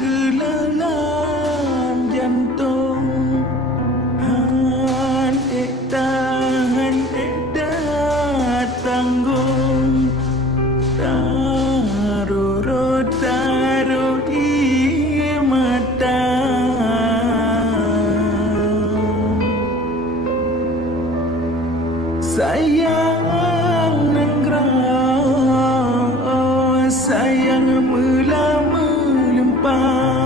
Relalan jantung Han tahan tanggung taruh di mata sayang nenggrau sayang mula melimpah